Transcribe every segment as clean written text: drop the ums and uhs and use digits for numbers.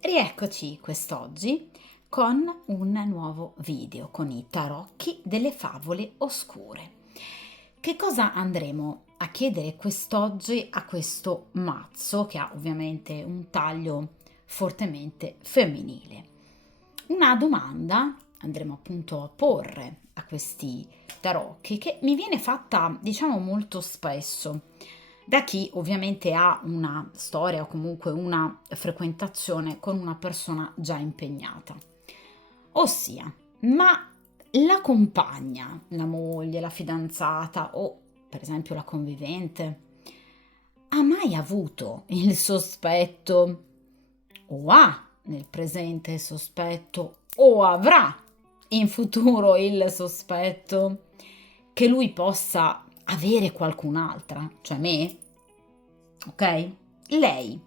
Rieccoci quest'oggi con un nuovo video con i tarocchi delle favole oscure. Che cosa andremo a chiedere quest'oggi a questo mazzo che ha ovviamente un taglio fortemente femminile? Una domanda andremo appunto a porre a questi tarocchi che mi viene fatta diciamo molto spesso da chi ovviamente ha una storia o comunque una frequentazione con una persona già impegnata. Ossia, ma la compagna, la moglie, la fidanzata o per esempio la convivente ha mai avuto il sospetto o ha nel presente il sospetto o avrà in futuro il sospetto che lui possa avere qualcun'altra, cioè me? Ok? Lei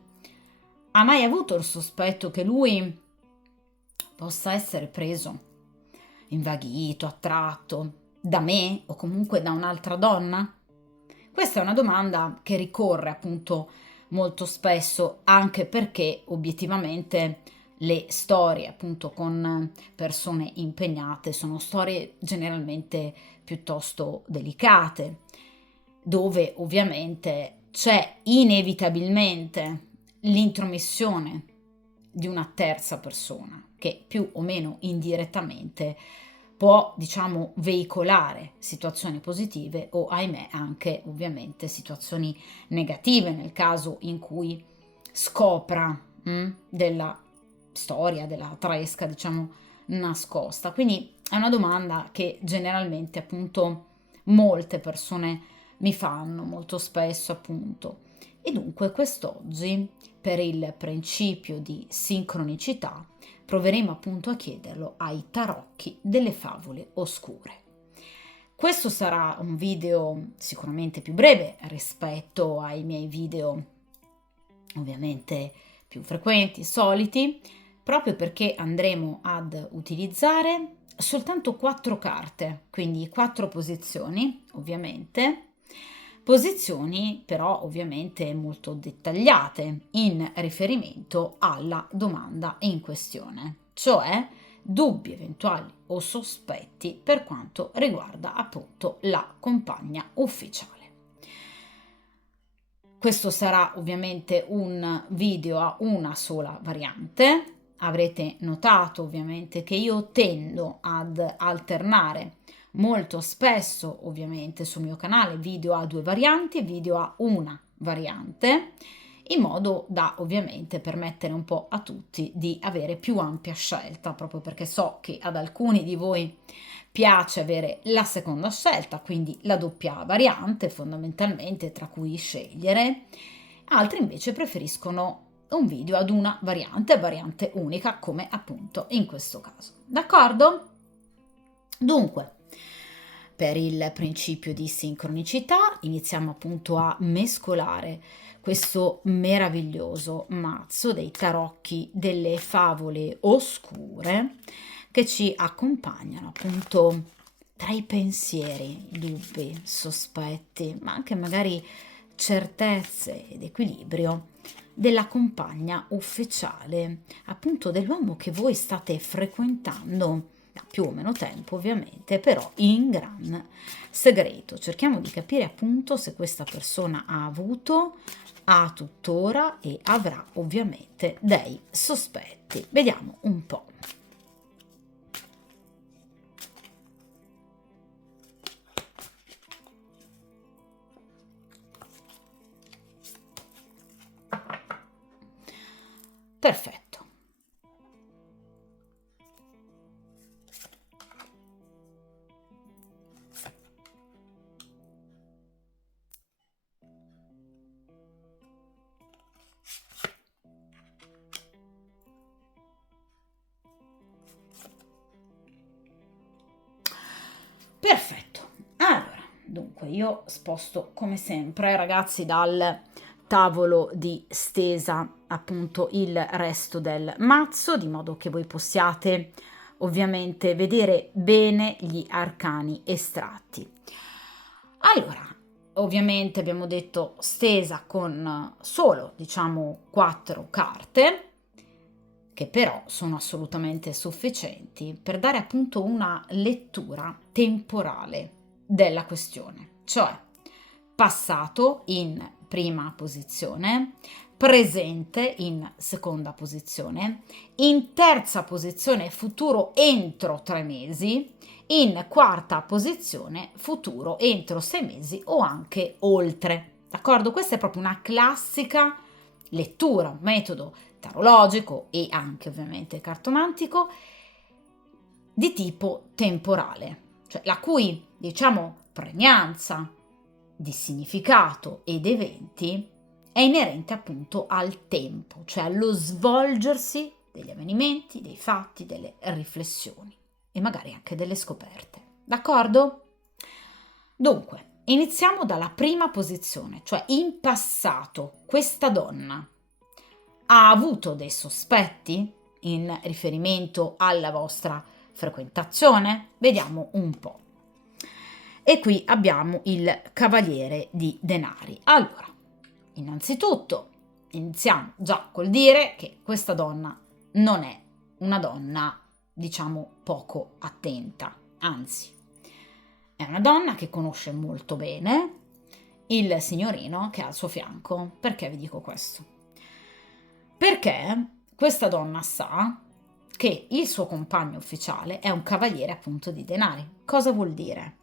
ha mai avuto il sospetto che lui possa essere preso, invaghito, attratto da me o comunque da un'altra donna? Questa è una domanda che ricorre appunto molto spesso, anche perché obiettivamente le storie appunto con persone impegnate sono storie generalmente piuttosto delicate, dove ovviamente c'è inevitabilmente l'intromissione di una terza persona che più o meno indirettamente può, diciamo, veicolare situazioni positive o, ahimè, anche ovviamente situazioni negative nel caso in cui scopra della storia, della tresca, diciamo, nascosta. Quindi è una domanda che generalmente, appunto, molte persone mi fanno molto spesso, appunto. E dunque quest'oggi, per il principio di sincronicità, proveremo appunto a chiederlo ai tarocchi delle favole oscure. Questo sarà un video sicuramente più breve rispetto ai miei video ovviamente più frequenti, soliti, proprio perché andremo ad utilizzare soltanto 4 carte, quindi 4 posizioni, ovviamente. Posizioni però ovviamente molto dettagliate in riferimento alla domanda in questione, cioè dubbi eventuali o sospetti per quanto riguarda appunto la compagna ufficiale. Questo sarà ovviamente un video a una sola variante. Avrete notato ovviamente che io tendo ad alternare molto spesso ovviamente sul mio canale video a 2 varianti e video a una variante, in modo da ovviamente permettere un po' a tutti di avere più ampia scelta, proprio perché so che ad alcuni di voi piace avere la seconda scelta, quindi la doppia variante fondamentalmente tra cui scegliere, altri invece preferiscono un video ad una variante unica come appunto in questo caso. D'accordo? Dunque, per il principio di sincronicità iniziamo appunto a mescolare questo meraviglioso mazzo dei tarocchi delle favole oscure che ci accompagnano appunto tra i pensieri, dubbi, sospetti, ma anche magari certezze ed equilibrio della compagna ufficiale, appunto dell'uomo che voi state frequentando da più o meno tempo, ovviamente, però in gran segreto. Cerchiamo di capire appunto se questa persona ha avuto, ha tuttora e avrà ovviamente dei sospetti. Vediamo un po'. Perfetto. Perfetto. Allora, dunque io sposto come sempre, ragazzi, dal tavolo di stesa appunto il resto del mazzo, di modo che voi possiate ovviamente vedere bene gli arcani estratti. Allora, ovviamente abbiamo detto stesa con solo, diciamo, 4 carte. che però sono assolutamente sufficienti per dare appunto una lettura temporale della questione, cioè passato in prima posizione, presente in seconda posizione, in terza posizione futuro entro 3 mesi, in quarta posizione futuro entro 6 mesi o anche oltre. D'accordo? Questa è proprio una classica lettura, un metodo tarologico e anche ovviamente cartomantico di tipo temporale, cioè la cui, diciamo, pregnanza di significato ed eventi è inerente appunto al tempo, cioè allo svolgersi degli avvenimenti, dei fatti, delle riflessioni e magari anche delle scoperte. D'accordo? Dunque, iniziamo dalla prima posizione, cioè in passato questa donna ha avuto dei sospetti in riferimento alla vostra frequentazione? Vediamo un po'. E qui abbiamo il Cavaliere di Denari. Allora, innanzitutto iniziamo già col dire che questa donna non è una donna, diciamo, poco attenta, anzi, è una donna che conosce molto bene il signorino che è al suo fianco. Perché vi dico questo? Perché questa donna sa che il suo compagno ufficiale è un cavaliere appunto di denari. Cosa vuol dire?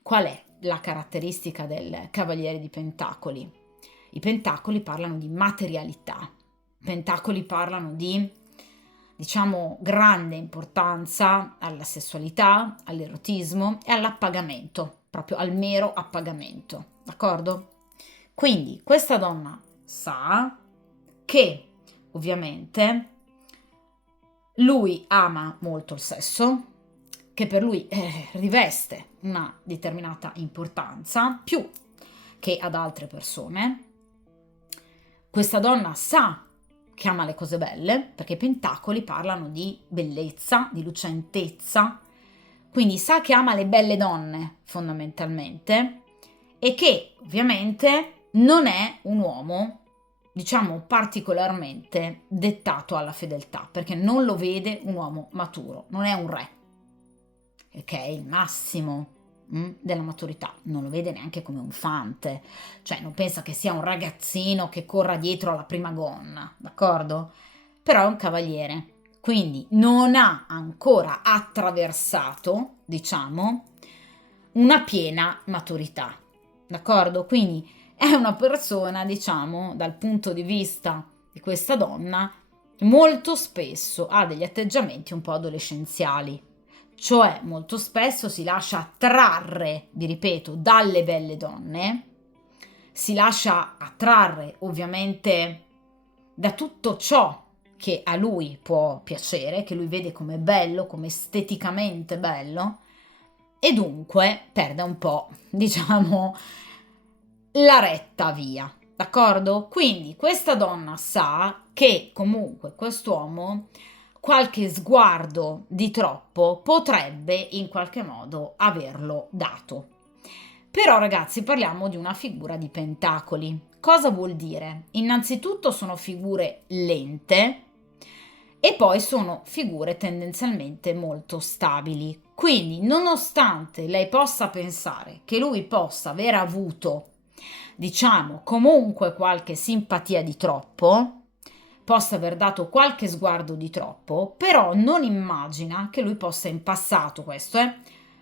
Qual è la caratteristica del Cavaliere di Pentacoli? I pentacoli parlano di materialità, i pentacoli parlano di, diciamo, grande importanza alla sessualità, all'erotismo e all'appagamento, proprio al mero appagamento, d'accordo? Quindi questa donna sa che ovviamente lui ama molto il sesso, che per lui riveste una determinata importanza, più che ad altre persone. Questa donna sa che ama le cose belle, perché i pentacoli parlano di bellezza, di lucentezza, quindi sa che ama le belle donne fondamentalmente e che ovviamente non è un uomo, diciamo, particolarmente dettato alla fedeltà, perché non lo vede un uomo maturo, non è un re, che è il massimo della maturità, non lo vede neanche come un fante, cioè non pensa che sia un ragazzino che corra dietro alla prima gonna, d'accordo? Però è un cavaliere, quindi non ha ancora attraversato, diciamo, una piena maturità, d'accordo? Quindi è una persona, diciamo, dal punto di vista di questa donna, molto spesso ha degli atteggiamenti un po' adolescenziali, cioè molto spesso si lascia attrarre, vi ripeto, dalle belle donne, si lascia attrarre ovviamente da tutto ciò che a lui può piacere, che lui vede come bello, come esteticamente bello, e dunque perde un po', diciamo, la retta via, d'accordo? Quindi questa donna sa che comunque quest'uomo qualche sguardo di troppo potrebbe in qualche modo averlo dato. Però ragazzi, parliamo di una figura di pentacoli. Cosa vuol dire? Innanzitutto sono figure lente e poi sono figure tendenzialmente molto stabili. Quindi, nonostante lei possa pensare che lui possa aver avuto, diciamo, comunque qualche simpatia di troppo, possa aver dato qualche sguardo di troppo, però non immagina che lui possa in passato, questo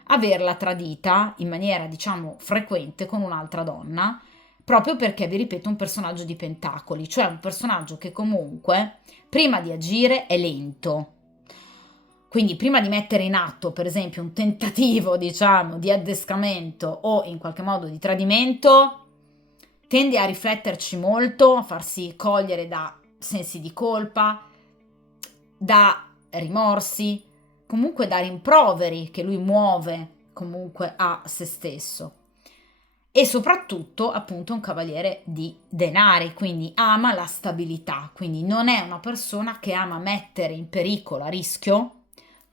averla tradita in maniera, diciamo, frequente con un'altra donna, proprio perché, vi ripeto, un personaggio di pentacoli, cioè un personaggio che comunque prima di agire è lento. Quindi prima di mettere in atto, per esempio, un tentativo, diciamo, di addescamento o in qualche modo di tradimento, tende a rifletterci molto, a farsi cogliere da sensi di colpa, da rimorsi, comunque da rimproveri che lui muove comunque a se stesso. E soprattutto appunto un cavaliere di denari, quindi ama la stabilità, quindi non è una persona che ama mettere in pericolo, a rischio,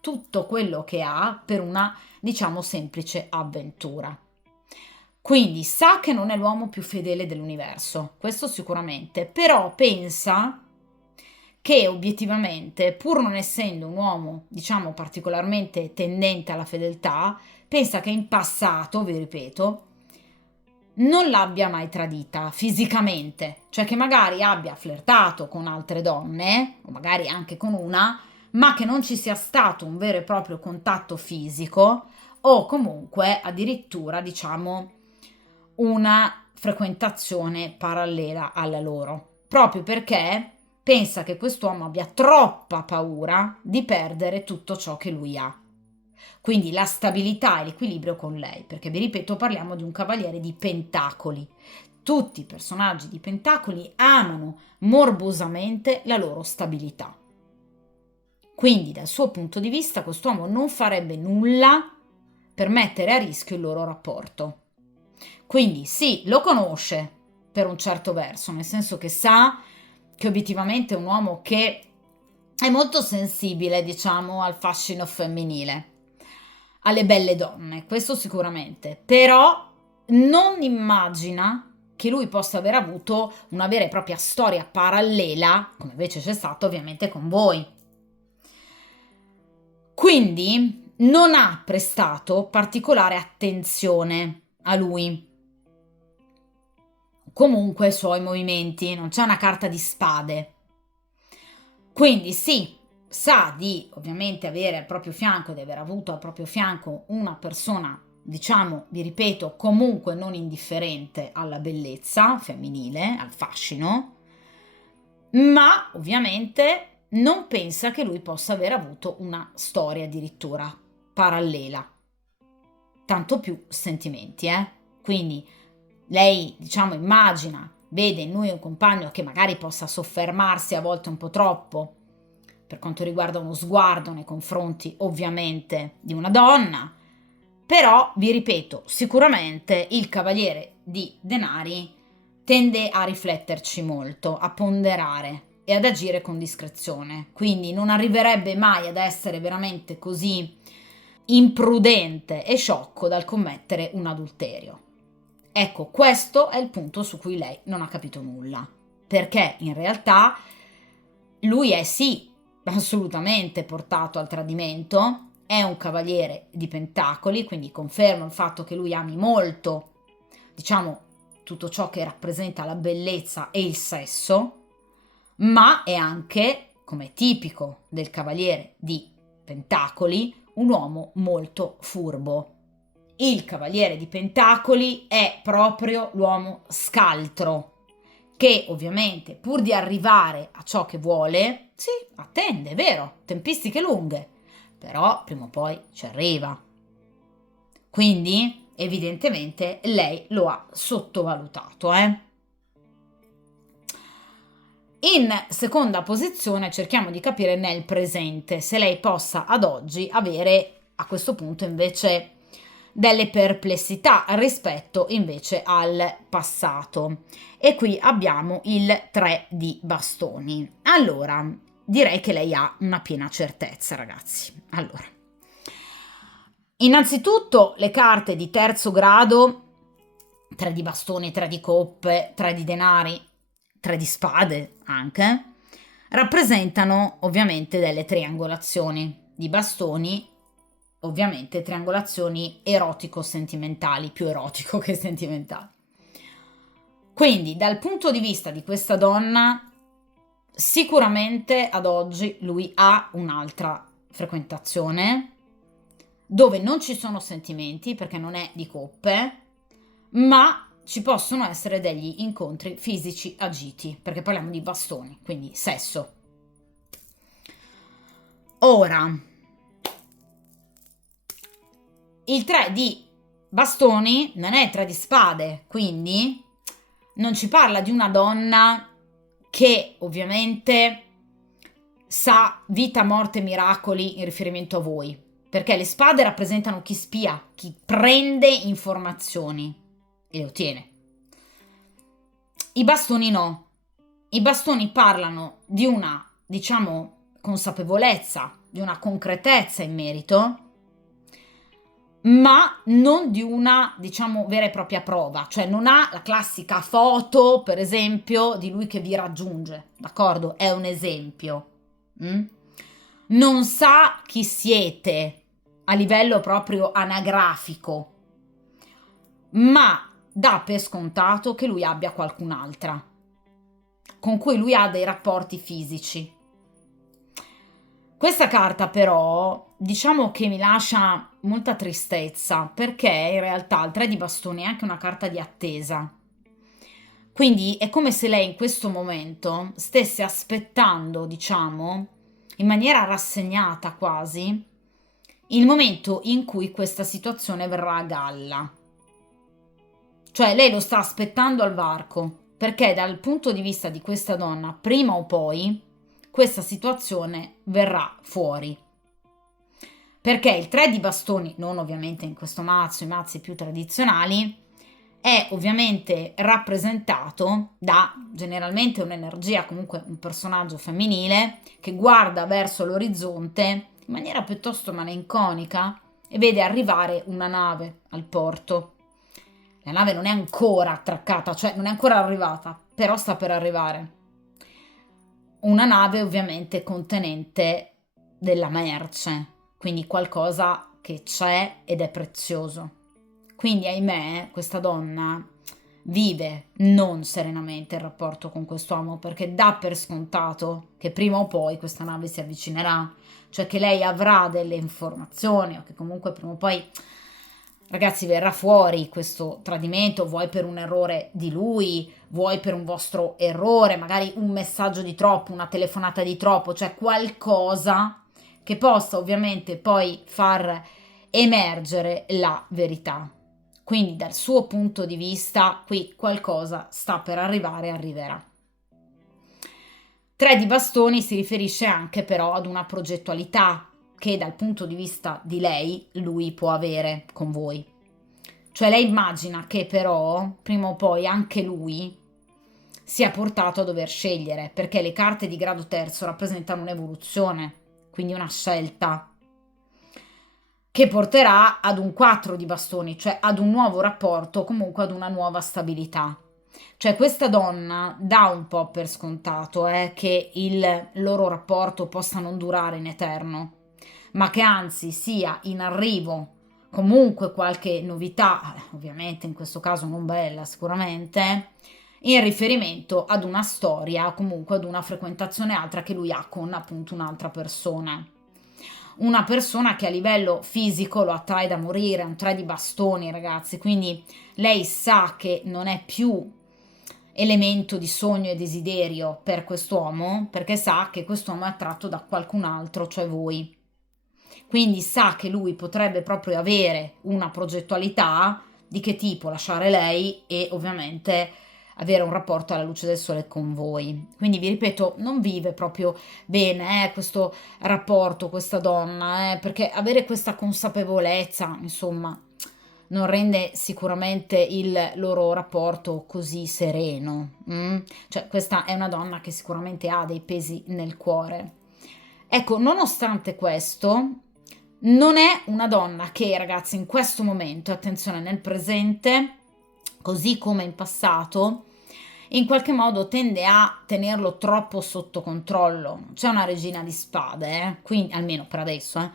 tutto quello che ha per una, diciamo, semplice avventura. Quindi sa che non è l'uomo più fedele dell'universo, questo sicuramente, però pensa che obiettivamente, pur non essendo un uomo, diciamo, particolarmente tendente alla fedeltà, pensa che in passato, vi ripeto, non l'abbia mai tradita fisicamente, cioè che magari abbia flirtato con altre donne, o magari anche con una, ma che non ci sia stato un vero e proprio contatto fisico o comunque addirittura, diciamo, una frequentazione parallela alla loro, proprio perché pensa che quest'uomo abbia troppa paura di perdere tutto ciò che lui ha. Quindi la stabilità e l'equilibrio con lei, perché vi ripeto, parliamo di un cavaliere di pentacoli. Tutti i personaggi di pentacoli amano morbosamente la loro stabilità. Quindi, dal suo punto di vista, quest'uomo non farebbe nulla per mettere a rischio il loro rapporto. Quindi sì, lo conosce per un certo verso, nel senso che sa che obiettivamente è un uomo che è molto sensibile, diciamo, al fascino femminile, alle belle donne, questo sicuramente, però non immagina che lui possa aver avuto una vera e propria storia parallela, come invece c'è stato ovviamente con voi. Quindi non ha prestato particolare attenzione a lui, comunque ai suoi movimenti, non c'è una carta di spade. Quindi sì, sa di ovviamente avere al proprio fianco, di aver avuto al proprio fianco una persona, diciamo, vi ripeto, comunque non indifferente alla bellezza femminile, al fascino, ma ovviamente non pensa che lui possa aver avuto una storia addirittura parallela, tanto più sentimenti, Quindi lei, diciamo, immagina, vede in lui un compagno che magari possa soffermarsi a volte un po' troppo per quanto riguarda uno sguardo nei confronti ovviamente di una donna, però vi ripeto, sicuramente il cavaliere di denari tende a rifletterci molto, a ponderare e ad agire con discrezione, quindi non arriverebbe mai ad essere veramente così imprudente e sciocco dal commettere un adulterio. Ecco, questo è il punto su cui lei non ha capito nulla, perché in realtà lui è sì assolutamente portato al tradimento, è un cavaliere di pentacoli, quindi conferma il fatto che lui ami molto, diciamo, tutto ciò che rappresenta la bellezza e il sesso, ma è anche, come tipico del cavaliere di pentacoli, un uomo molto furbo. Il cavaliere di pentacoli è proprio l'uomo scaltro, che ovviamente pur di arrivare a ciò che vuole, sì, attende, è vero, tempistiche lunghe, però prima o poi ci arriva. Quindi evidentemente lei lo ha sottovalutato, In seconda posizione cerchiamo di capire nel presente se lei possa ad oggi avere a questo punto invece delle perplessità rispetto invece al passato. E qui abbiamo il 3 di bastoni. Allora, direi che lei ha una piena certezza, ragazzi. Allora, innanzitutto le carte di terzo grado, 3 di bastoni, 3 di coppe, 3 di denari, 3 di spade anche, rappresentano ovviamente delle triangolazioni di bastoni, ovviamente triangolazioni erotico-sentimentali, più erotico che sentimentali. Quindi dal punto di vista di questa donna, sicuramente ad oggi lui ha un'altra frequentazione, dove non ci sono sentimenti, perché non è di coppe, ma ci possono essere degli incontri fisici agiti, perché parliamo di bastoni, quindi sesso. Ora, il 3 di bastoni non è 3 di spade, quindi non ci parla di una donna che ovviamente sa vita, morte, miracoli in riferimento a voi, perché le spade rappresentano chi spia, chi prende informazioni e le ottiene. I bastoni no. I bastoni parlano di una, diciamo, consapevolezza, di una concretezza in merito, ma non di una, diciamo, vera e propria prova, cioè non ha la classica foto, per esempio, di lui che vi raggiunge, d'accordo? È un esempio. Mm? Non sa chi siete a livello proprio anagrafico, ma dà per scontato che lui abbia qualcun'altra con cui lui ha dei rapporti fisici. Questa carta però diciamo che mi lascia molta tristezza perché in realtà il 3 di bastoni è anche una carta di attesa. Quindi è come se lei in questo momento stesse aspettando, diciamo, in maniera rassegnata quasi, il momento in cui questa situazione verrà a galla. Cioè lei lo sta aspettando al varco perché dal punto di vista di questa donna, prima o poi, questa situazione verrà fuori. Perché il 3 di bastoni, non ovviamente in questo mazzo, i mazzi più tradizionali, è ovviamente rappresentato da generalmente un'energia, comunque un personaggio femminile che guarda verso l'orizzonte in maniera piuttosto malinconica e vede arrivare una nave al porto. La nave non è ancora attraccata, cioè non è ancora arrivata, però sta per arrivare. Una nave ovviamente contenente della merce, quindi qualcosa che c'è ed è prezioso. Quindi, ahimè, questa donna vive non serenamente il rapporto con quest'uomo perché dà per scontato che prima o poi questa nave si avvicinerà, cioè che lei avrà delle informazioni o che comunque prima o poi, ragazzi, verrà fuori questo tradimento, vuoi per un errore di lui, vuoi per un vostro errore, magari un messaggio di troppo, una telefonata di troppo, cioè qualcosa che possa ovviamente poi far emergere la verità. Quindi dal suo punto di vista qui qualcosa sta per arrivare, arriverà. 3 di bastoni si riferisce anche però ad una progettualità che dal punto di vista di lei lui può avere con voi. Cioè lei immagina che però prima o poi anche lui sia portato a dover scegliere, perché le carte di grado terzo rappresentano un'evoluzione, quindi una scelta che porterà ad un 4 di bastoni, cioè ad un nuovo rapporto, comunque ad una nuova stabilità. Cioè questa donna dà un po' per scontato che il loro rapporto possa non durare in eterno, ma che anzi sia in arrivo comunque qualche novità, ovviamente in questo caso non bella sicuramente, in riferimento ad una storia, comunque ad una frequentazione altra che lui ha con appunto un'altra persona. Una persona che a livello fisico lo attrae da morire, un 3 di bastoni, ragazzi, quindi lei sa che non è più elemento di sogno e desiderio per quest'uomo, perché sa che quest'uomo è attratto da qualcun altro, cioè voi. Quindi sa che lui potrebbe proprio avere una progettualità di che tipo lasciare lei e ovviamente avere un rapporto alla luce del sole con voi. Quindi vi ripeto, non vive proprio bene questo rapporto, questa donna, perché avere questa consapevolezza, insomma, non rende sicuramente il loro rapporto così sereno. Cioè, questa è una donna che sicuramente ha dei pesi nel cuore. Ecco, nonostante questo, non è una donna che, ragazzi, in questo momento, attenzione, nel presente, così come in passato, in qualche modo tende a tenerlo troppo sotto controllo. C'è una regina di spade, quindi, almeno per adesso,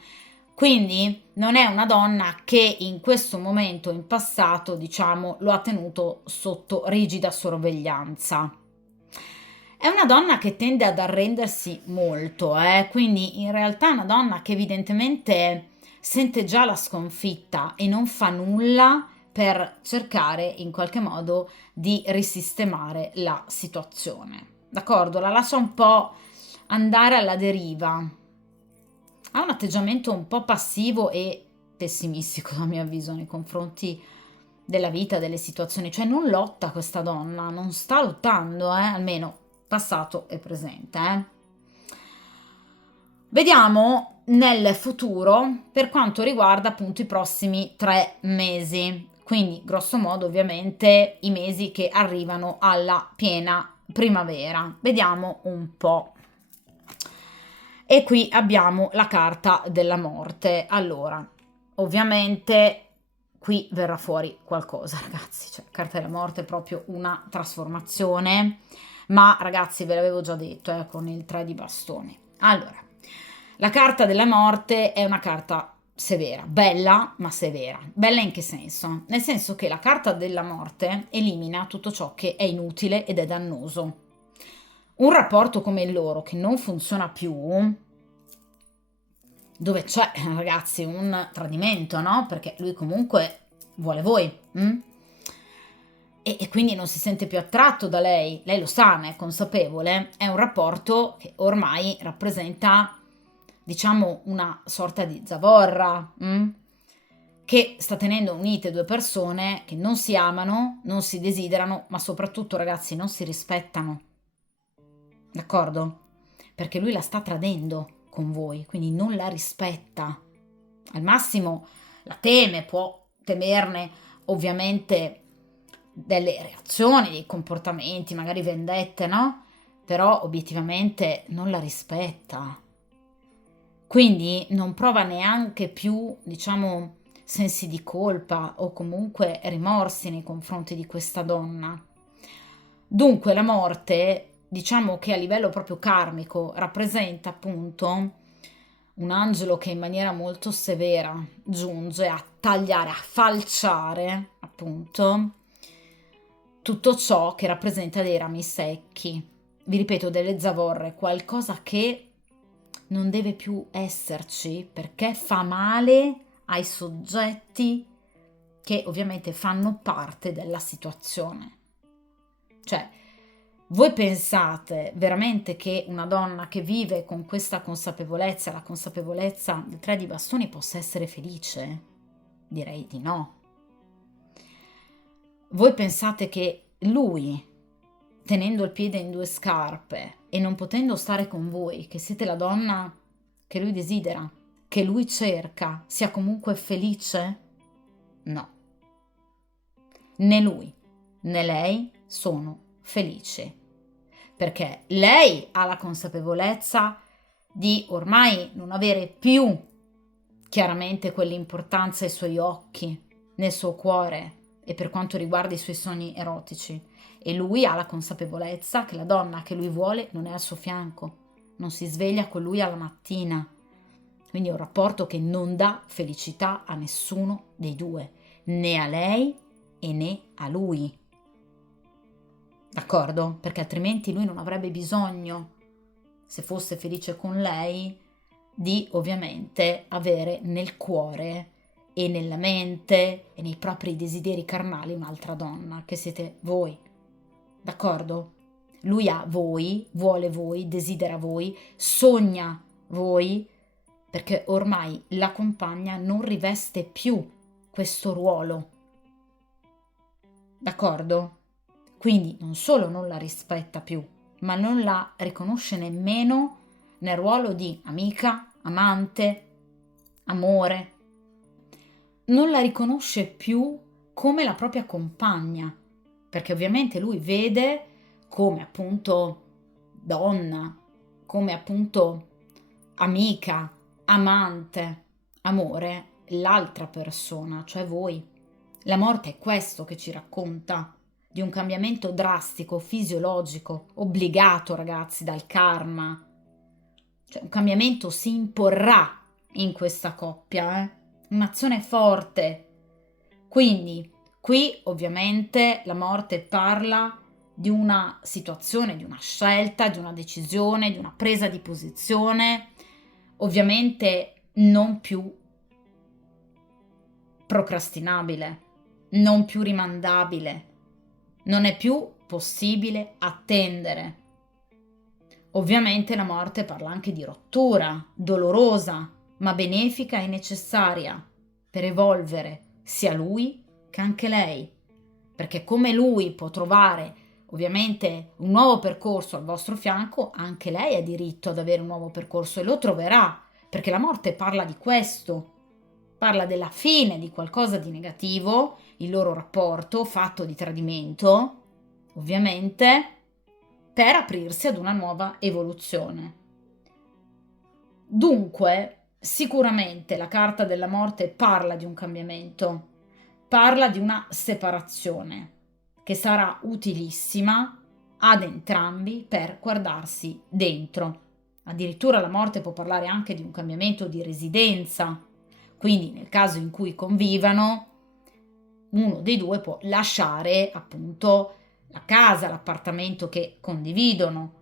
quindi non è una donna che in questo momento, in passato, diciamo, lo ha tenuto sotto rigida sorveglianza. È una donna che tende ad arrendersi molto, quindi in realtà è una donna che evidentemente sente già la sconfitta e non fa nulla per cercare in qualche modo di risistemare la situazione. D'accordo? La lascia un po' andare alla deriva. Ha un atteggiamento un po' passivo e pessimistico, a mio avviso, nei confronti della vita, delle situazioni. Cioè non lotta questa donna, non sta lottando, almeno passato e presente. Vediamo nel futuro per quanto riguarda appunto i prossimi 3 mesi, quindi grosso modo ovviamente i mesi che arrivano alla piena primavera. Vediamo un po'. E qui abbiamo la carta della morte. Allora, ovviamente qui verrà fuori qualcosa, ragazzi, cioè carta della morte è proprio una trasformazione, ma ragazzi ve l'avevo già detto, con il 3 di bastoni. Allora, la carta della morte è una carta severa, bella ma severa. Bella in che senso? Nel senso che la carta della morte elimina tutto ciò che è inutile ed è dannoso. Un rapporto come il loro che non funziona più, dove c'è, ragazzi, un tradimento, no? Perché lui comunque vuole voi. E quindi non si sente più attratto da lei lo sa, ne è consapevole, è un rapporto che ormai rappresenta, diciamo, una sorta di zavorra, che sta tenendo unite due persone che non si amano, non si desiderano, ma soprattutto, ragazzi, non si rispettano. D'accordo? Perché lui la sta tradendo con voi, quindi non la rispetta. Al massimo la teme, può temerne ovviamente delle reazioni, dei comportamenti, magari vendette, no? Però obiettivamente non la rispetta. Quindi non prova neanche più, diciamo, sensi di colpa o comunque rimorsi nei confronti di questa donna. Dunque la morte, diciamo che a livello proprio karmico, rappresenta appunto un angelo che in maniera molto severa giunge a tagliare, a falciare appunto tutto ciò che rappresenta dei rami secchi. Vi ripeto, delle zavorre, qualcosa che non deve più esserci perché fa male ai soggetti che ovviamente fanno parte della situazione. Cioè, voi pensate veramente che una donna che vive con questa consapevolezza, la consapevolezza del 3 di bastoni, possa essere felice? Direi di no. Voi pensate che lui, tenendo il piede in due scarpe e non potendo stare con voi, che siete la donna che lui desidera, che lui cerca, sia comunque felice? No. Né lui né lei sono felici, perché lei ha la consapevolezza di ormai non avere più chiaramente quell'importanza ai suoi occhi, nel suo cuore e per quanto riguarda i suoi sogni erotici. E lui ha la consapevolezza che la donna che lui vuole non è al suo fianco, non si sveglia con lui alla mattina. Quindi è un rapporto che non dà felicità a nessuno dei due, né a lei e né a lui. D'accordo? Perché altrimenti lui non avrebbe bisogno, se fosse felice con lei, di ovviamente avere nel cuore e nella mente e nei propri desideri carnali un'altra donna, che siete voi. D'accordo? Lui ha voi, vuole voi, desidera voi, sogna voi, perché ormai la compagna non riveste più questo ruolo. D'accordo? Quindi non solo non la rispetta più, ma non la riconosce nemmeno nel ruolo di amica, amante, amore. Non la riconosce più come la propria compagna, perché ovviamente lui vede come appunto donna, come appunto amica, amante, amore, l'altra persona, cioè voi. La morte è questo che ci racconta, di un cambiamento drastico, fisiologico, obbligato, ragazzi, dal karma. Cioè un cambiamento si imporrà in questa coppia, un'azione forte. Quindi qui ovviamente la morte parla di una situazione, di una scelta, di una decisione, di una presa di posizione, ovviamente non più procrastinabile, non più rimandabile, non è più possibile attendere. Ovviamente la morte parla anche di rottura, dolorosa, ma benefica e necessaria per evolvere sia lui che anche lei. Perché come lui può trovare ovviamente un nuovo percorso al vostro fianco, anche lei ha diritto ad avere un nuovo percorso e lo troverà, perché la morte parla di questo, parla della fine di qualcosa di negativo, il loro rapporto fatto di tradimento, ovviamente, per aprirsi ad una nuova evoluzione. Dunque, Sicuramente la carta della morte parla di un cambiamento, parla di una separazione che sarà utilissima ad entrambi per guardarsi dentro. Addirittura la morte può parlare anche di un cambiamento di residenza, quindi nel caso in cui convivano, uno dei due può lasciare appunto la casa, l'appartamento che condividono,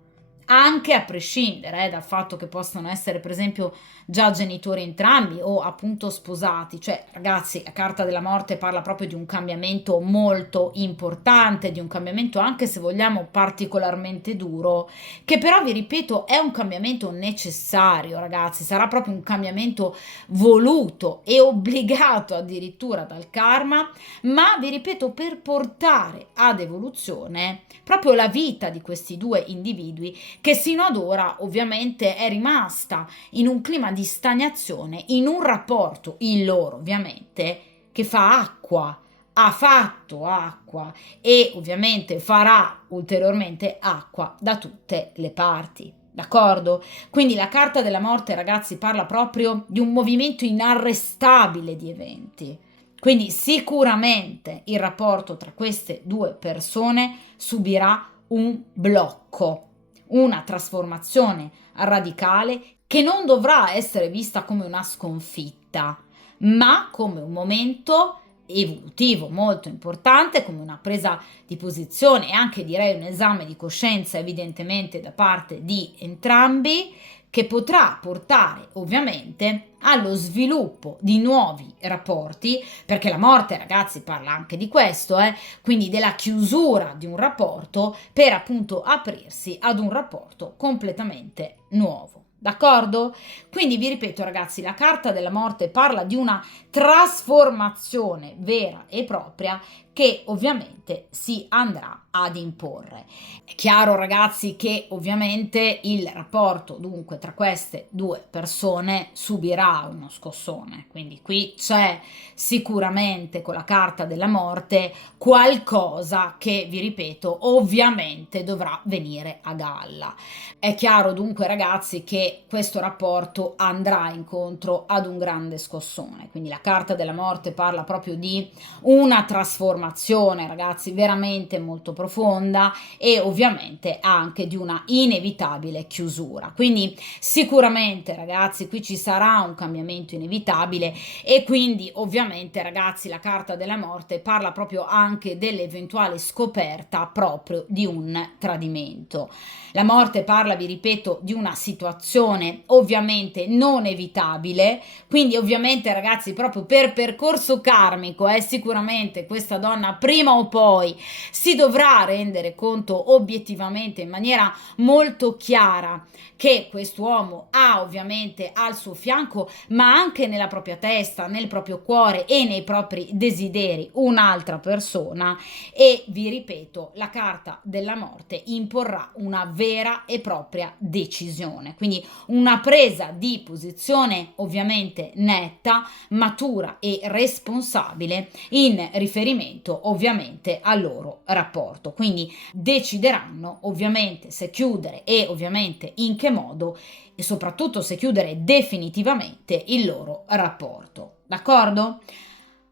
anche a prescindere dal fatto che possano essere per esempio già genitori entrambi o appunto sposati. Cioè ragazzi, la carta della morte parla proprio di un cambiamento molto importante, di un cambiamento anche se vogliamo particolarmente duro, che però vi ripeto è un cambiamento necessario ragazzi, sarà proprio un cambiamento voluto e obbligato addirittura dal karma, ma vi ripeto per portare ad evoluzione proprio la vita di questi due individui che sino ad ora ovviamente è rimasta in un clima di stagnazione, in un rapporto, il loro ovviamente, che fa acqua, ha fatto acqua e ovviamente farà ulteriormente acqua da tutte le parti. D'accordo? Quindi la carta della morte, ragazzi, parla proprio di un movimento inarrestabile di eventi. Quindi sicuramente il rapporto tra queste due persone subirà un blocco, una trasformazione radicale che non dovrà essere vista come una sconfitta, ma come un momento evolutivo molto importante, come una presa di posizione e anche direi un esame di coscienza evidentemente da parte di entrambi che potrà portare ovviamente allo sviluppo di nuovi rapporti, perché la morte ragazzi parla anche di questo, quindi della chiusura di un rapporto per appunto aprirsi ad un rapporto completamente nuovo. D'accordo? Quindi vi ripeto ragazzi, la carta della morte parla di una trasformazione vera e propria che ovviamente si andrà ad imporre. È chiaro ragazzi che ovviamente il rapporto dunque tra queste due persone subirà uno scossone, quindi qui c'è sicuramente con la carta della morte qualcosa che vi ripeto ovviamente dovrà venire a galla. È chiaro dunque ragazzi che questo rapporto andrà incontro ad un grande scossone, quindi la carta della morte parla proprio di una trasformazione ragazzi veramente molto profonda e ovviamente anche di una inevitabile chiusura. Quindi sicuramente ragazzi qui ci sarà un cambiamento inevitabile e quindi ovviamente ragazzi la carta della morte parla proprio anche dell'eventuale scoperta proprio di un tradimento. La morte parla, vi ripeto, di una situazione ovviamente non evitabile, quindi ovviamente ragazzi proprio per percorso karmico sicuramente questa donna prima o poi si dovrà rendere conto obiettivamente in maniera molto chiara che quest'uomo ha ovviamente al suo fianco, ma anche nella propria testa, nel proprio cuore e nei propri desideri un'altra persona e vi ripeto, la carta della morte imporrà una vera e propria decisione, quindi una presa di posizione ovviamente netta, matura e responsabile in riferimento ovviamente al loro rapporto. Quindi decideranno ovviamente se chiudere e ovviamente in che modo e soprattutto se chiudere definitivamente il loro rapporto. D'accordo?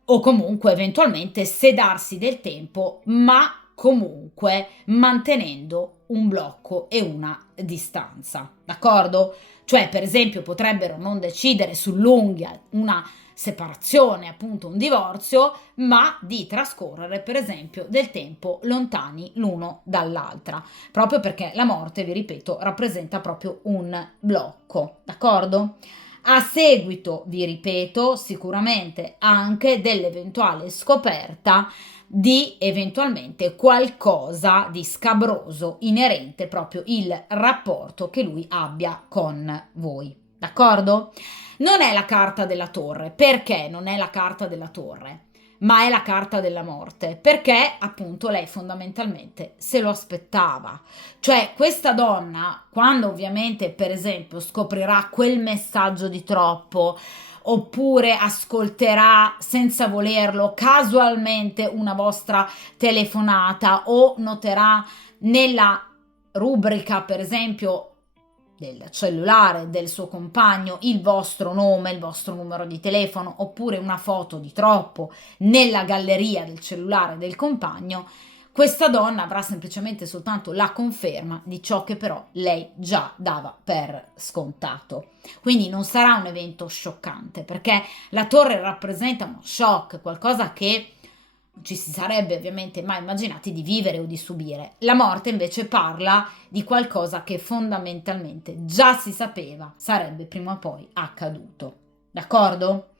O comunque eventualmente se darsi del tempo, ma comunque mantenendo un blocco e una distanza. D'accordo? Cioè, per esempio, potrebbero non decidere sull'unghia una separazione, appunto un divorzio, ma di trascorrere, per esempio, del tempo lontani l'uno dall'altra, proprio perché la morte, vi ripeto, rappresenta proprio un blocco, d'accordo? A seguito, vi ripeto, sicuramente anche dell'eventuale scoperta di eventualmente qualcosa di scabroso inerente proprio il rapporto che lui abbia con voi. D'accordo? Non è la carta della torre. Perché non è la carta della torre? Ma è la carta della morte, perché appunto lei fondamentalmente se lo aspettava. Cioè questa donna, quando ovviamente per esempio scoprirà quel messaggio di troppo, oppure ascolterà senza volerlo casualmente una vostra telefonata o noterà nella rubrica per esempio del cellulare del suo compagno il vostro nome, il vostro numero di telefono oppure una foto di troppo nella galleria del cellulare del compagno, questa donna avrà semplicemente soltanto la conferma di ciò che però lei già dava per scontato. Quindi non sarà un evento scioccante, perché la torre rappresenta uno shock, qualcosa che non ci si sarebbe ovviamente mai immaginati di vivere o di subire. La morte invece parla di qualcosa che fondamentalmente già si sapeva sarebbe prima o poi accaduto. D'accordo?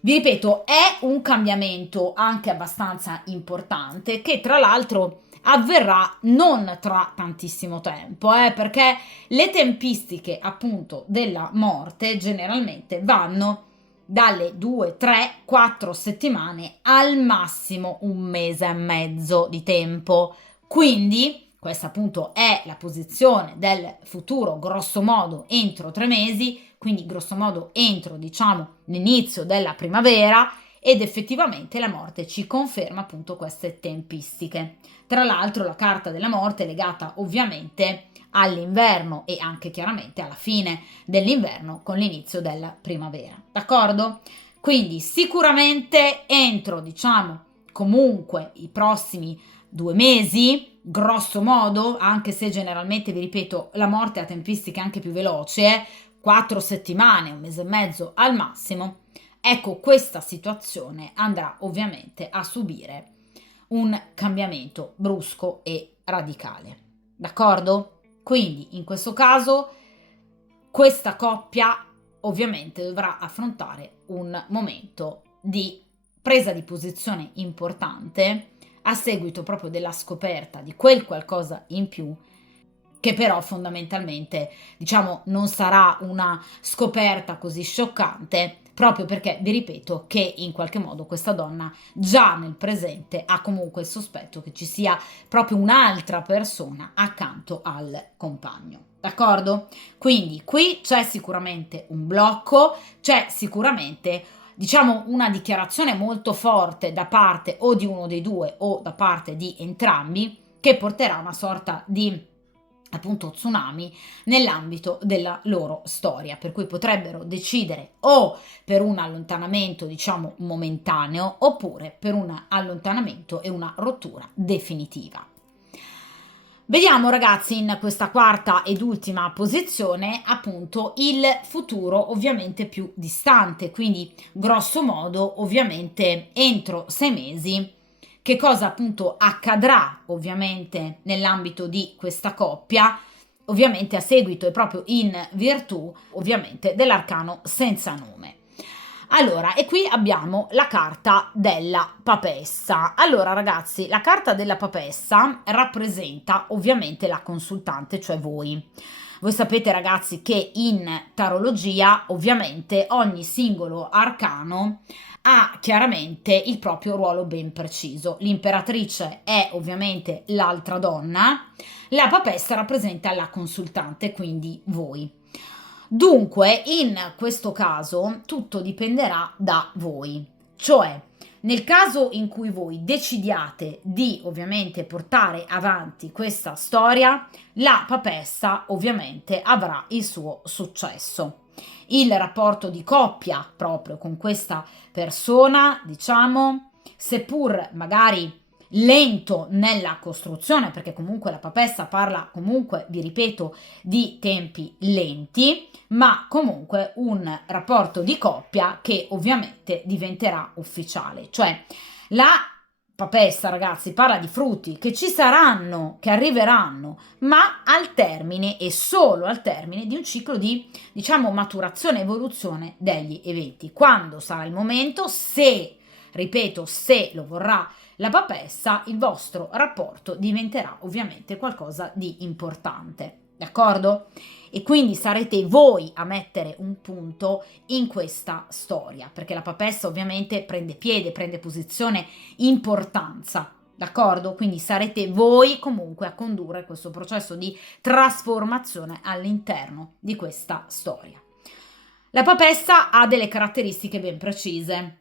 Vi ripeto, è un cambiamento anche abbastanza importante che tra l'altro avverrà non tra tantissimo tempo, perché le tempistiche appunto della morte generalmente vanno dalle 2, 3, 4 settimane al massimo un mese e mezzo di tempo. Quindi questa appunto è la posizione del futuro, grosso modo entro 3 mesi, quindi grosso modo entro diciamo l'inizio della primavera, ed effettivamente la morte ci conferma appunto queste tempistiche. Tra l'altro la carta della morte è legata ovviamente all'inverno e anche chiaramente alla fine dell'inverno con l'inizio della primavera, d'accordo? Quindi sicuramente entro diciamo comunque i prossimi 2 mesi, grosso modo, anche se generalmente vi ripeto la morte ha tempistiche anche più veloci, 4 settimane, un mese e mezzo al massimo, ecco questa situazione andrà ovviamente a subire un cambiamento brusco e radicale, d'accordo? Quindi in questo caso questa coppia ovviamente dovrà affrontare un momento di presa di posizione importante a seguito proprio della scoperta di quel qualcosa in più che però fondamentalmente diciamo non sarà una scoperta così scioccante proprio perché vi ripeto che in qualche modo questa donna già nel presente ha comunque il sospetto che ci sia proprio un'altra persona accanto al compagno, d'accordo? Quindi qui c'è sicuramente un blocco, c'è sicuramente diciamo una dichiarazione molto forte da parte o di uno dei due o da parte di entrambi che porterà a una sorta di appunto tsunami nell'ambito della loro storia, per cui potrebbero decidere o per un allontanamento diciamo momentaneo oppure per un allontanamento e una rottura definitiva. Vediamo ragazzi in questa quarta ed ultima posizione appunto il futuro ovviamente più distante, quindi grosso modo ovviamente entro 6 mesi che cosa appunto accadrà ovviamente nell'ambito di questa coppia, ovviamente a seguito e proprio in virtù ovviamente dell'arcano senza nome. Allora, e qui abbiamo la carta della papessa. Allora, ragazzi, la carta della papessa rappresenta ovviamente la consultante, cioè voi. Voi sapete, ragazzi, che in tarologia, ovviamente, ogni singolo arcano ha chiaramente il proprio ruolo ben preciso. L'imperatrice è ovviamente l'altra donna, la papessa rappresenta la consultante, quindi voi. Dunque, in questo caso tutto dipenderà da voi, cioè nel caso in cui voi decidiate di ovviamente portare avanti questa storia, la papessa ovviamente avrà il suo successo. Il rapporto di coppia proprio con questa persona, diciamo, seppur magari lento nella costruzione, perché comunque la papessa parla comunque, vi ripeto, di tempi lenti, ma comunque un rapporto di coppia che ovviamente diventerà ufficiale. Cioè la papessa, ragazzi, parla di frutti che ci saranno, che arriveranno, ma al termine e solo al termine di un ciclo di, diciamo, maturazione e evoluzione degli eventi. Quando sarà il momento, se, ripeto, se lo vorrà la papessa, il vostro rapporto diventerà ovviamente qualcosa di importante, d'accordo? E quindi sarete voi a mettere un punto in questa storia, perché la papessa ovviamente prende piede, prende posizione, importanza, d'accordo? Quindi sarete voi comunque a condurre questo processo di trasformazione all'interno di questa storia. La papessa ha delle caratteristiche ben precise.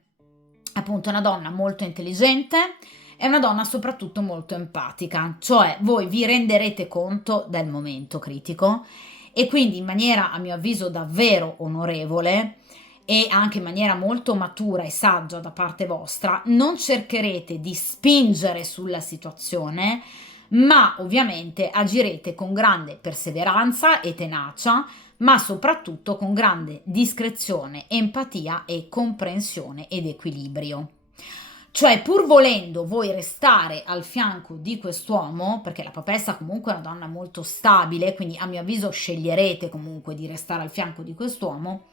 Appunto, è una donna molto intelligente, è una donna soprattutto molto empatica, cioè voi vi renderete conto del momento critico e quindi in maniera, a mio avviso, davvero onorevole e anche in maniera molto matura e saggia da parte vostra, non cercherete di spingere sulla situazione, ma ovviamente agirete con grande perseveranza e tenacia, ma soprattutto con grande discrezione, empatia e comprensione ed equilibrio. Cioè, pur volendo voi restare al fianco di quest'uomo, perché la papessa comunque è una donna molto stabile, quindi a mio avviso sceglierete comunque di restare al fianco di quest'uomo,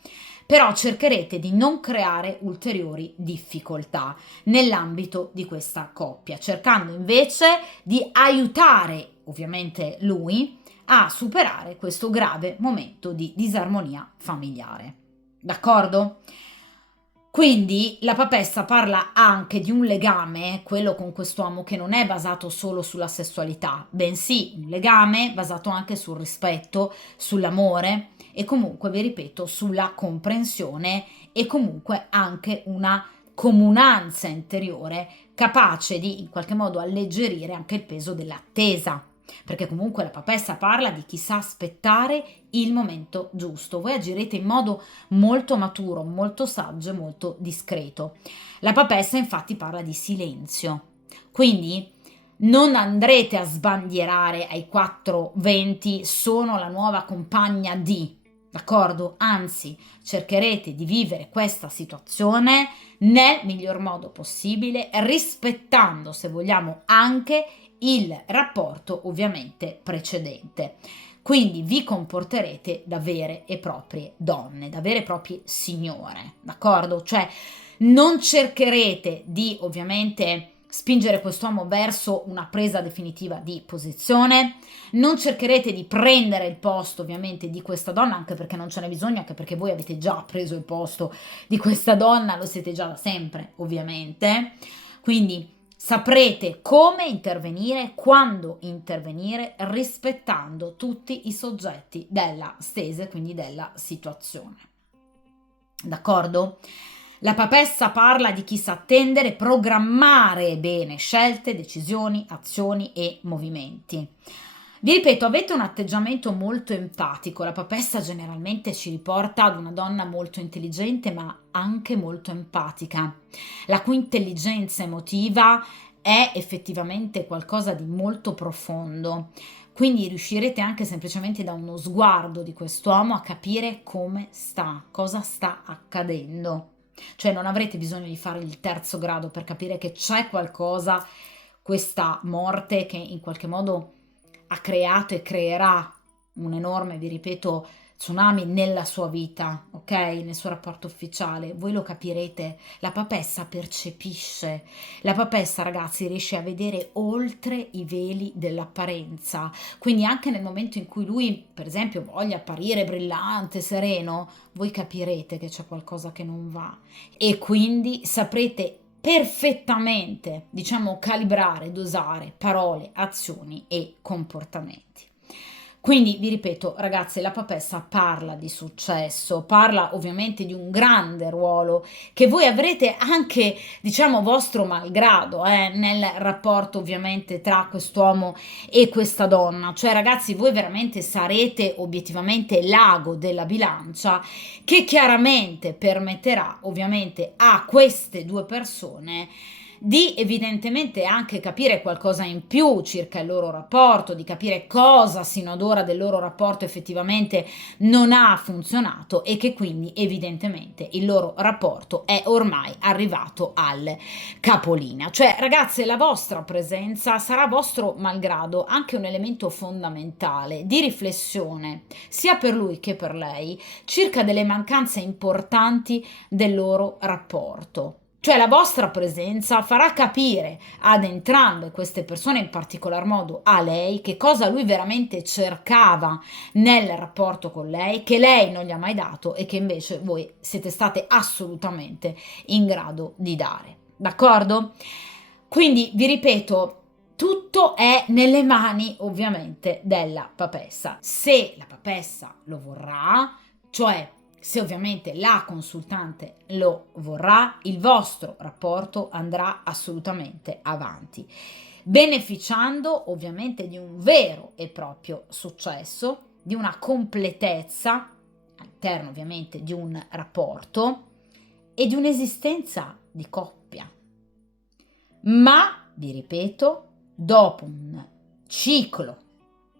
però cercherete di non creare ulteriori difficoltà nell'ambito di questa coppia, cercando invece di aiutare ovviamente lui a superare questo grave momento di disarmonia familiare. D'accordo? Quindi la papessa parla anche di un legame, quello con quest'uomo, che non è basato solo sulla sessualità, bensì un legame basato anche sul rispetto, sull'amore e comunque, vi ripeto, sulla comprensione e comunque anche una comunanza interiore capace di in qualche modo alleggerire anche il peso dell'attesa. Perché comunque la papessa parla di chi sa aspettare il momento giusto. Voi agirete in modo molto maturo, molto saggio e molto discreto. La papessa infatti parla di silenzio, quindi non andrete a sbandierare ai 420 sono la nuova compagna di, d'accordo? Anzi, cercherete di vivere questa situazione nel miglior modo possibile, rispettando, se vogliamo, anche il rapporto ovviamente precedente. Quindi vi comporterete da vere e proprie donne, da vere e proprie signore, d'accordo? Cioè non cercherete di ovviamente spingere quest'uomo verso una presa definitiva di posizione, non cercherete di prendere il posto ovviamente di questa donna, anche perché non ce n'è bisogno, anche perché voi avete già preso il posto di questa donna, lo siete già da sempre ovviamente, quindi saprete come intervenire, quando intervenire, rispettando tutti i soggetti della stese, quindi della situazione. D'accordo? La papessa parla di chi sa attendere, programmare bene scelte, decisioni, azioni e movimenti. Vi ripeto, avete un atteggiamento molto empatico. La papessa generalmente ci riporta ad una donna molto intelligente, ma anche molto empatica, la cui intelligenza emotiva è effettivamente qualcosa di molto profondo. Quindi riuscirete anche semplicemente da uno sguardo di quest'uomo a capire come sta, cosa sta accadendo. Cioè non avrete bisogno di fare il terzo grado per capire che c'è qualcosa, questa morte che in qualche modo ha creato e creerà un enorme, vi ripeto, tsunami nella sua vita, ok? Nel suo rapporto ufficiale. Voi lo capirete. La papessa percepisce. La papessa, ragazzi, riesce a vedere oltre i veli dell'apparenza. Quindi anche nel momento in cui lui, per esempio, voglia apparire brillante, sereno, voi capirete che c'è qualcosa che non va e quindi saprete perfettamente, diciamo, calibrare, dosare parole, azioni e comportamenti. Quindi vi ripeto, ragazze, la papessa parla di successo, parla ovviamente di un grande ruolo che voi avrete anche, diciamo, vostro malgrado, nel rapporto ovviamente tra quest'uomo e questa donna. Cioè, ragazzi, voi veramente sarete obiettivamente l'ago della bilancia che chiaramente permetterà ovviamente a queste due persone di evidentemente anche capire qualcosa in più circa il loro rapporto, di capire cosa sino ad ora del loro rapporto effettivamente non ha funzionato e che quindi evidentemente il loro rapporto è ormai arrivato al capolinea. Cioè, ragazze, la vostra presenza sarà vostro malgrado anche un elemento fondamentale di riflessione sia per lui che per lei circa delle mancanze importanti del loro rapporto. Cioè la vostra presenza farà capire ad entrambe queste persone, in particolar modo a lei, che cosa lui veramente cercava nel rapporto con lei, che lei non gli ha mai dato e che invece voi siete state assolutamente in grado di dare. D'accordo? Quindi vi ripeto, tutto è nelle mani ovviamente della papessa. Se la papessa lo vorrà, cioè se ovviamente la consultante lo vorrà, il vostro rapporto andrà assolutamente avanti, beneficiando ovviamente di un vero e proprio successo di una completezza, all'interno ovviamente di un rapporto e di un'esistenza di coppia. Ma, vi ripeto, dopo un ciclo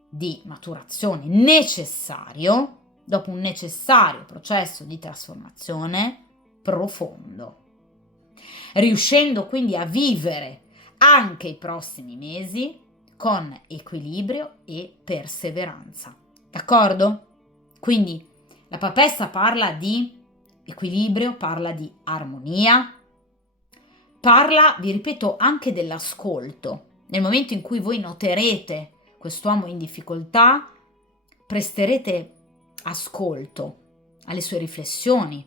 di maturazione necessario, dopo un necessario processo di trasformazione profondo, riuscendo quindi a vivere anche i prossimi mesi con equilibrio e perseveranza. D'accordo? Quindi la papessa parla di equilibrio, parla di armonia, parla, vi ripeto, anche dell'ascolto. Nel momento in cui voi noterete quest'uomo in difficoltà, presterete ascolto alle sue riflessioni,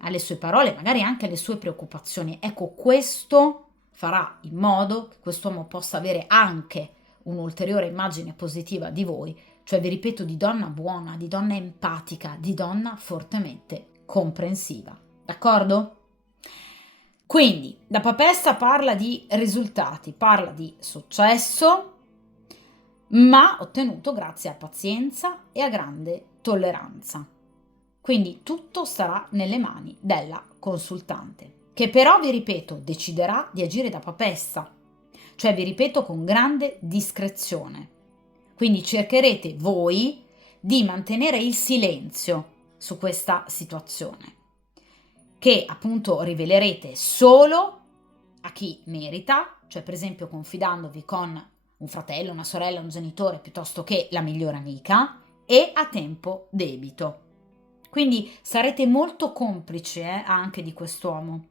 alle sue parole, magari anche alle sue preoccupazioni. Ecco, questo farà in modo che quest'uomo possa avere anche un'ulteriore immagine positiva di voi, cioè vi ripeto, di donna buona, di donna empatica, di donna fortemente comprensiva. D'accordo? Quindi la papessa parla di risultati, parla di successo, ma ottenuto grazie a pazienza e a grande tolleranza. Quindi tutto sarà nelle mani della consultante, che però, vi ripeto, deciderà di agire da papessa, cioè vi ripeto con grande discrezione. Quindi cercherete voi di mantenere il silenzio su questa situazione, che appunto rivelerete solo a chi merita, cioè per esempio confidandovi con un fratello, una sorella, un genitore piuttosto che la migliore amica, e a tempo debito. Quindi sarete molto complici anche di quest'uomo,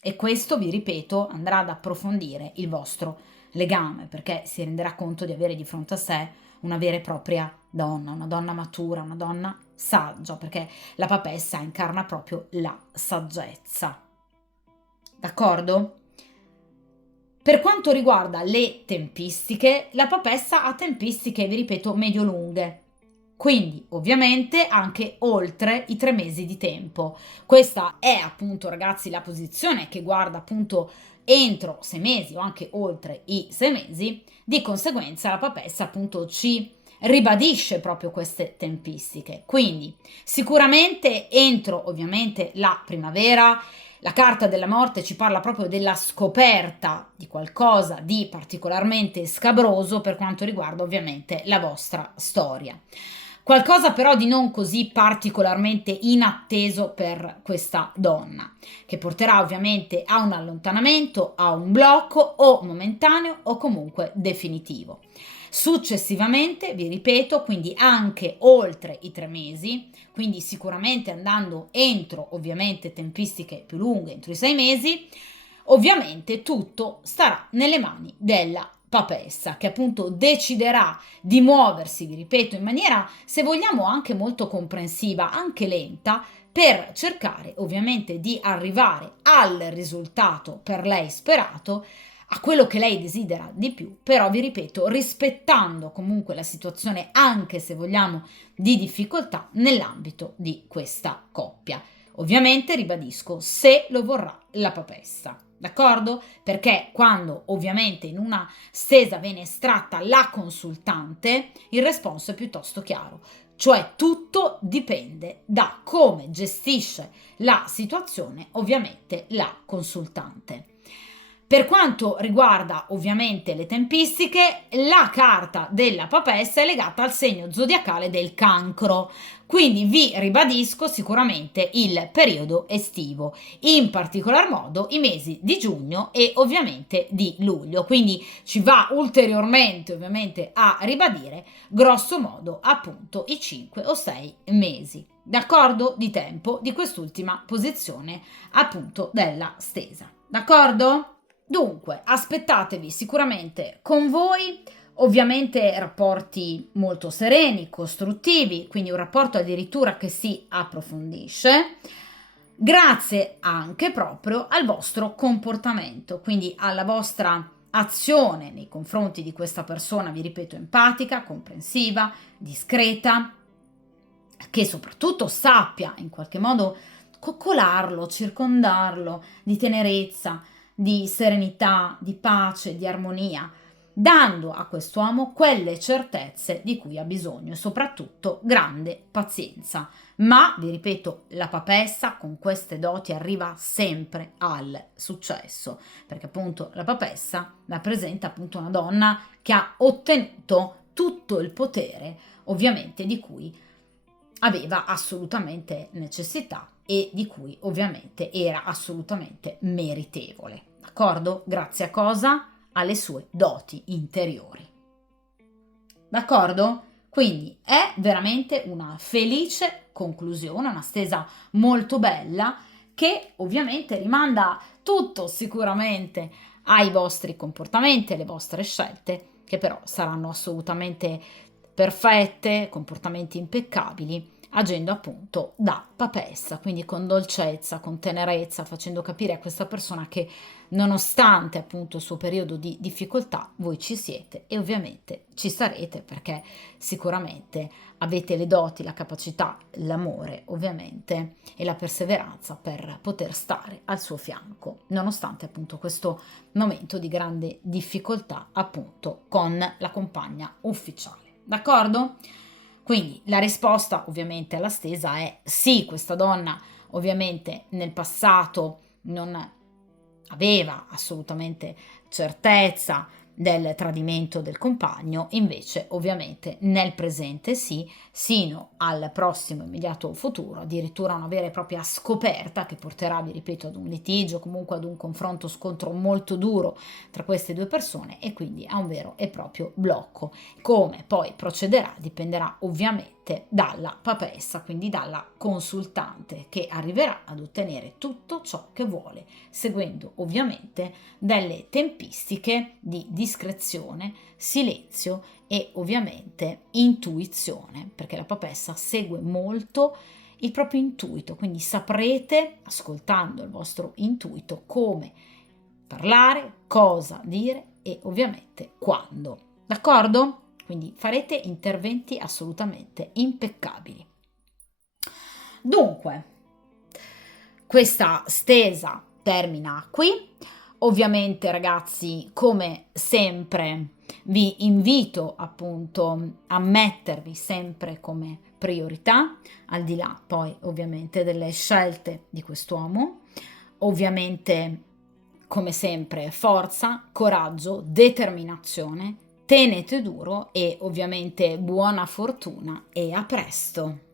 e questo, vi ripeto, andrà ad approfondire il vostro legame, perché si renderà conto di avere di fronte a sé una vera e propria donna, una donna matura, una donna saggia, perché la papessa incarna proprio la saggezza. D'accordo? Per quanto riguarda le tempistiche, la papessa ha tempistiche, vi ripeto, medio-lunghe. Quindi, ovviamente, anche oltre i 3 mesi di tempo. Questa è appunto, ragazzi, la posizione che guarda appunto entro 6 mesi o anche oltre i 6 mesi. Di conseguenza, la papessa appunto ci ribadisce proprio queste tempistiche. Quindi, sicuramente entro ovviamente la primavera. La carta della morte ci parla proprio della scoperta di qualcosa di particolarmente scabroso per quanto riguarda ovviamente la vostra storia. Qualcosa però di non così particolarmente inatteso per questa donna, che porterà ovviamente a un allontanamento, a un blocco o momentaneo o comunque definitivo. Successivamente, vi ripeto, quindi anche oltre i 3 mesi, quindi sicuramente andando entro ovviamente tempistiche più lunghe, entro i 6 mesi, ovviamente tutto starà nelle mani della papessa, che appunto deciderà di muoversi, vi ripeto, in maniera, se vogliamo, anche molto comprensiva, anche lenta, per cercare ovviamente di arrivare al risultato per lei sperato, a quello che lei desidera di più, però vi ripeto, rispettando comunque la situazione, anche se vogliamo, di difficoltà nell'ambito di questa coppia. Ovviamente, ribadisco, se lo vorrà la papessa. D'accordo? Perché quando ovviamente in una stesa viene estratta la consultante, il responso è piuttosto chiaro, cioè tutto dipende da come gestisce la situazione ovviamente la consultante. Per quanto riguarda ovviamente le tempistiche, la carta della papessa è legata al segno zodiacale del Cancro, quindi vi ribadisco sicuramente il periodo estivo, in particolar modo i mesi di giugno e ovviamente di luglio, quindi ci va ulteriormente ovviamente a ribadire grosso modo appunto i 5 o 6 mesi, d'accordo, di tempo di quest'ultima posizione appunto della stesa, d'accordo? Dunque, aspettatevi sicuramente con voi ovviamente rapporti molto sereni, costruttivi, quindi un rapporto addirittura che si approfondisce, grazie anche proprio al vostro comportamento, quindi alla vostra azione nei confronti di questa persona, vi ripeto, empatica, comprensiva, discreta, che soprattutto sappia in qualche modo coccolarlo, circondarlo di tenerezza, di serenità, di pace, di armonia, dando a quest'uomo quelle certezze di cui ha bisogno e soprattutto grande pazienza. Ma, vi ripeto, la papessa con queste doti arriva sempre al successo, perché appunto la papessa rappresenta appunto una donna che ha ottenuto tutto il potere, ovviamente, di cui aveva assolutamente necessità e di cui ovviamente era assolutamente meritevole. D'accordo? Grazie a cosa? Alle sue doti interiori. D'accordo? Quindi è veramente una felice conclusione, una stesa molto bella che ovviamente rimanda tutto sicuramente ai vostri comportamenti, alle vostre scelte, che però saranno assolutamente perfette, comportamenti impeccabili, agendo appunto da papessa, quindi con dolcezza, con tenerezza, facendo capire a questa persona che nonostante appunto il suo periodo di difficoltà, voi ci siete e ovviamente ci sarete perché sicuramente avete le doti, la capacità, l'amore ovviamente e la perseveranza per poter stare al suo fianco, nonostante appunto questo momento di grande difficoltà appunto con la compagna ufficiale. D'accordo? Quindi la risposta ovviamente alla stesa è sì, questa donna ovviamente nel passato non aveva assolutamente certezza del tradimento del compagno, invece ovviamente nel presente sì, sino al prossimo immediato futuro, addirittura una vera e propria scoperta che porterà, vi ripeto, ad un litigio, comunque ad un confronto, scontro molto duro tra queste due persone e quindi a un vero e proprio blocco. Come poi procederà dipenderà ovviamente dalla papessa, quindi dalla consultante che arriverà ad ottenere tutto ciò che vuole, seguendo ovviamente delle tempistiche di discrezione, silenzio e ovviamente intuizione, perché la papessa segue molto il proprio intuito, quindi saprete, ascoltando il vostro intuito, come parlare, cosa dire e ovviamente quando. D'accordo? Quindi farete interventi assolutamente impeccabili. Dunque, questa stesa termina qui. Ovviamente, ragazzi, come sempre, vi invito appunto a mettervi sempre come priorità, al di là poi ovviamente delle scelte di quest'uomo. Ovviamente, come sempre, forza, coraggio, determinazione, tenete duro e ovviamente buona fortuna e a presto!